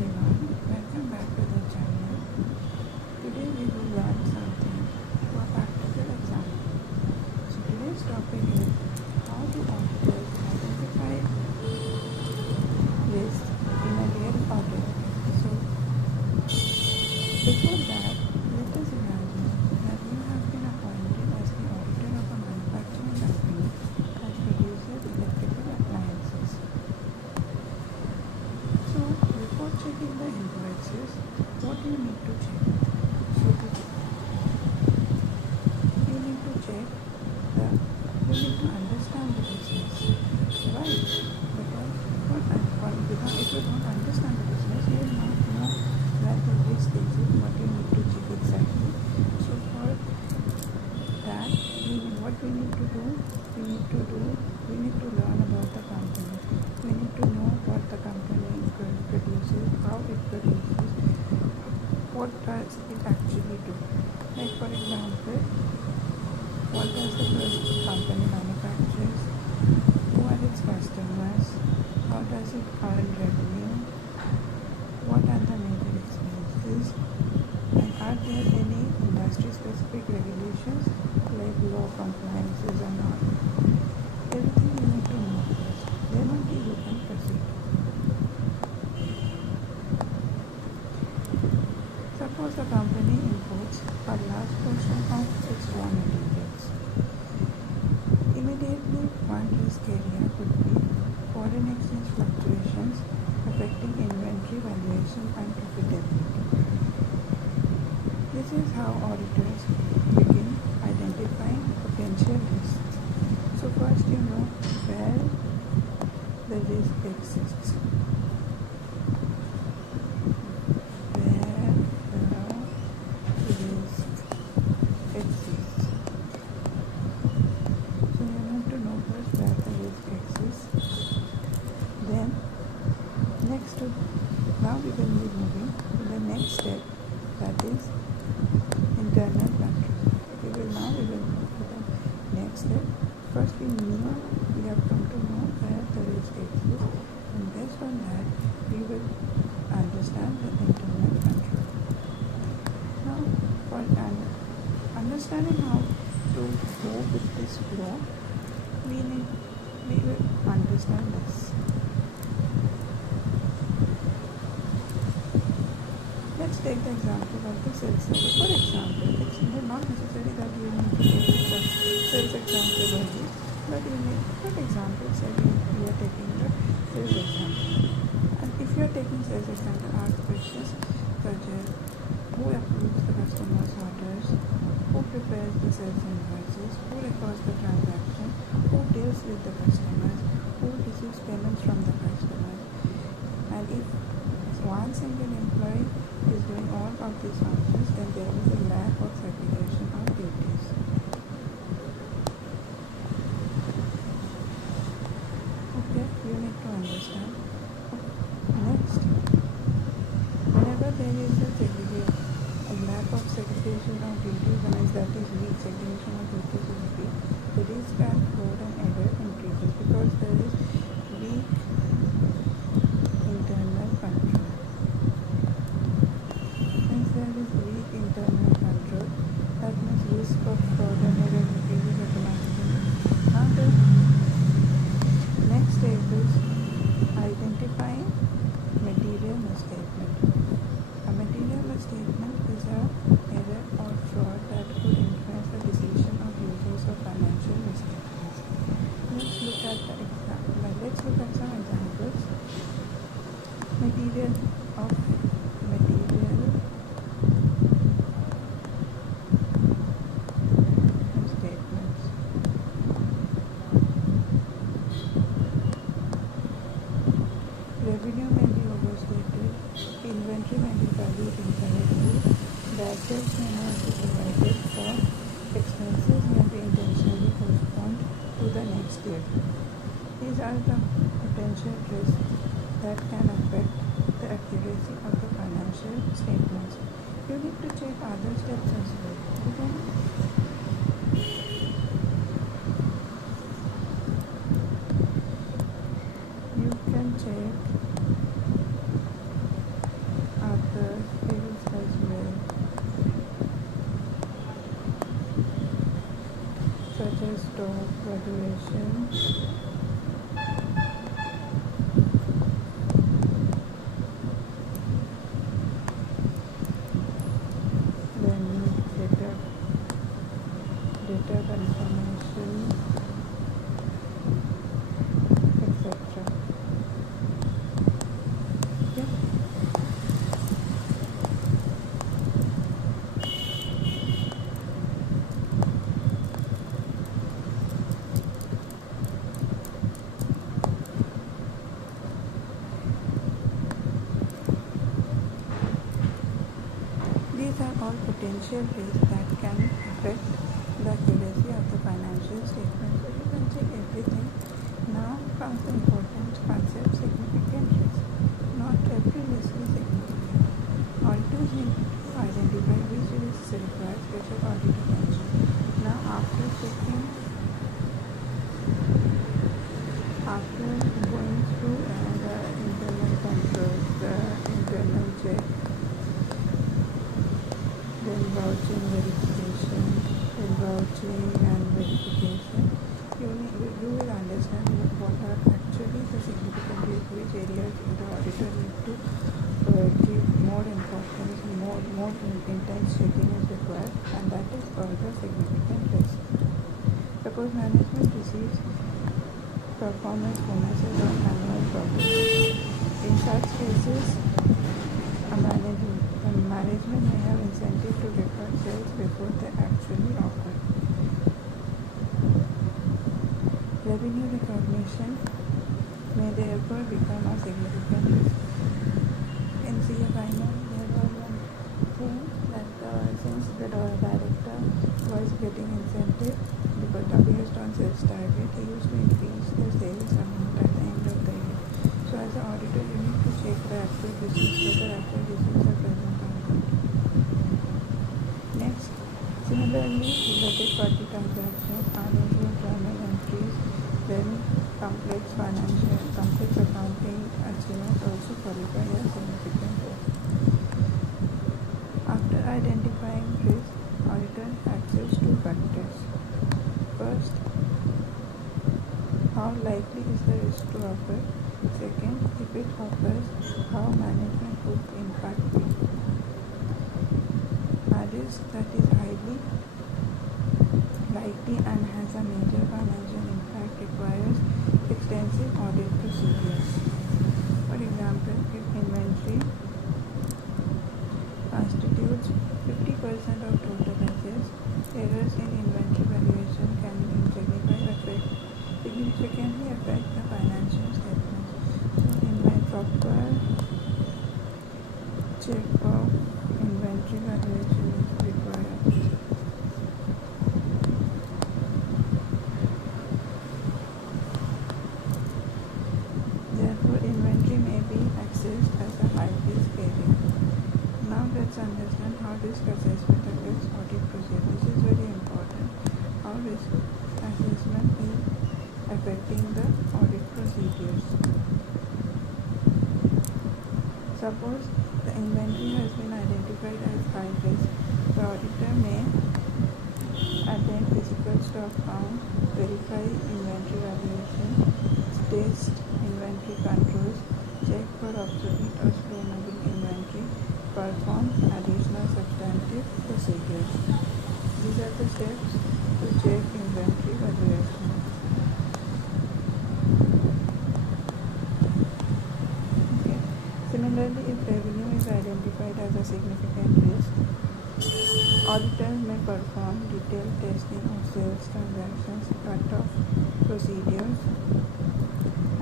everyone, welcome back to the channel. Today we will learn something for practical example. So today's topic is how do auditors identify risk in a real audit. So before that, let us imagine that you have been appointed as the auditor of a manufacturing company that produces electrical appliances. So before checking the invoices, what do you need to check? So you need to check you need to understand the business, right? Because if you don't understand the business, you will not know where the risk is, what you need to check exactly. So for that, what we need to do, we need to learn about the company. We need to know what the company produces, how it produces, what does it actually do. Like for example, what does the company manufactures, who are its customers, how does it earn revenue, what are the major expenses, and are there any industry specific regulations like law compliances or not. Everything you need to know first, then only you can proceed. Suppose the company imports a large portion of its raw materials. Immediately, one risk area could be foreign exchange fluctuations affecting inventory valuation and profitability. This is how auditors begin identifying potential risks. So first you know where the risk exists. Then now we will be moving to the next step, that is internal control. We will move to the next step. First we have come to know where the risk exists, and based on that we will understand the internal control. Now for understanding how to go with this flow, we will understand this. Let's take the example of the sales cycle. For example, it's not necessary that you need to take the sales example only, but you need, for example, say you are taking the sales example. And if you are taking sales example, ask questions such as who approves the customer's orders, who prepares the sales invoices, who records the transaction, who deals with the customers, who receives payments from the customers. And if one single employee is doing all of these functions, then there is a lack of segregation of duties. Okay, you need to understand. Next, whenever there is a lack of segregation of duties, that is weak segregation of duties is weak, the risk and fraud and error increases because there is weak internal control. Since there is weak internal control, that means risk of fraud and error increases automatically. Now the next step is identifying material misstatement. A material misstatement is an error or fraud that could influence the decision of users of financial misstatements. Let's look at some examples. Material misstatements. Revenue may be overstated, inventory may be valued incorrectly, the assets may not be provided for, expenses may be intentionally postponed to the next year. These are the potential risks that can affect the accuracy of the financial statements. You need to check other steps as well. You can check valuation, then data confirmation, etc. Okay. These are all potential risks that can affect the accuracy of the financial statement. So you can check everything. Now comes the important concept, significant risk. Not every risk is significant. Auditors need to identify which risks require special audit attention. Now after going through the internal controls, the internal check, then vouching verification, then vouching and verification, you will understand what are actually the significant risks, which areas the auditor need to give more importance, more intense checking is required, and that is called the significant risk. Suppose management receives performance bonuses on annual profits. In such cases, management may have incentive to record sales before they actually occur. Revenue recognition may therefore become a significant risk. In CFINO, there was one thing that since the director was getting incentive because based on sales target, he used to increase the sales amount at the end of the year. So as an auditor, you need to check the actual receipts, whether actual receipts are present or not. Next, similarly, related party transactions, unusual journal entries, then complex accounting achievements also qualify as significant risk. After identifying risk, auditor access two factors. First, how likely is the risk to occur? Second, if it occurs, how management would impact it. A risk that is highly likely and has a major financial impact requires extensive audit procedures. For example, if inventory constitutes 50% of total assets, errors in inventory valuation can significantly affect the financial statements. So, proper check of inventory valuation is required. Therefore, inventory may be assessed as a high-risk area. Now let's understand how risk assessment affects audit procedure. This is very important. How risk assessment is affecting the audit procedures. Suppose the inventory has been identified as high risk. The auditor may attend physical stock count, verify inventory valuation, test inventory controls, check for obsolete or slow-moving inventory, perform additional substantive procedures. These are the steps to check inventory valuation. Okay. Similarly, if revenue is identified as a significant risk, auditors may perform detailed testing of sales transactions, cut-off procedures,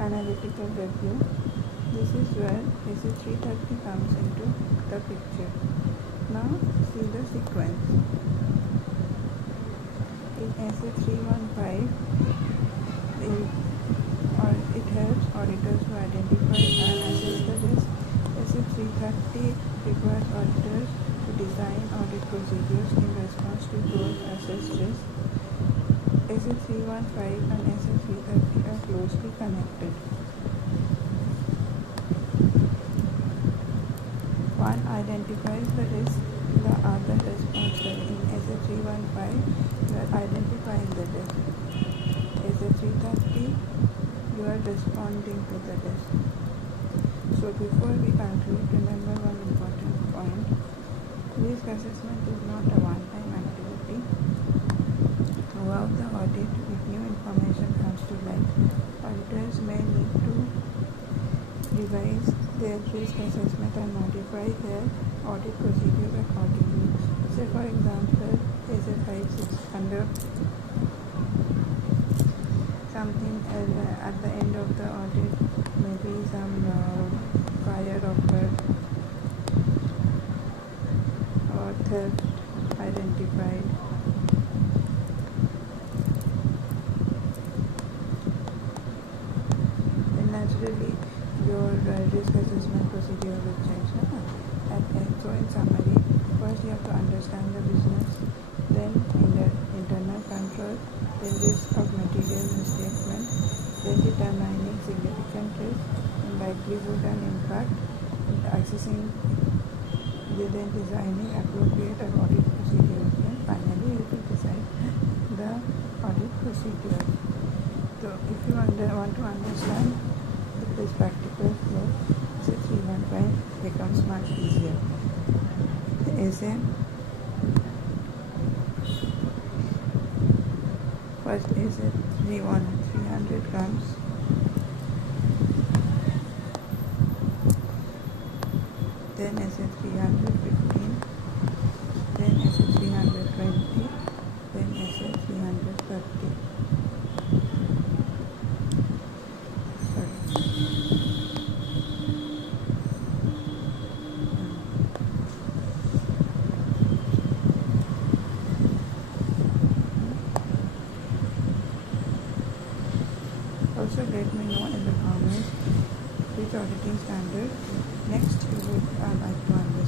analytical review. This is where AC 330 comes into the picture. Now see the sequence. In AC 315, it helps auditors to identify and assess the risk. AC 330 requires auditors to design audit procedures in response to those assessed risks. AC 315 and AC 330 are closely connected. One identifies the risk, the other responds. In AC 315, we are identifying the risk. Is it 3:30? You are responding to the test. So before we conclude, remember one important point. Risk assessment is not a one-time activity. Throughout the audit, if new information comes to light, auditors may need to revise their risk assessment and modify their audit procedures accordingly. Say for example, is a 5600 something at the end of the audit, maybe some fire occurred or theft identified. Then naturally your risk assessment procedure will change. So in summary, first you have to understand the business, then internal control, then risk of material misstatement, then determining significant risk and likelihood and impact, and assessing, then designing appropriate audit procedures, and finally you will decide the audit procedures. So if you want to understand this practical flow, so 315 becomes much easier. Is it first is it 300 comes, then is it 315, then is it 320, then is it 330. Also let me know in the comments which auditing standard next you would like to understand.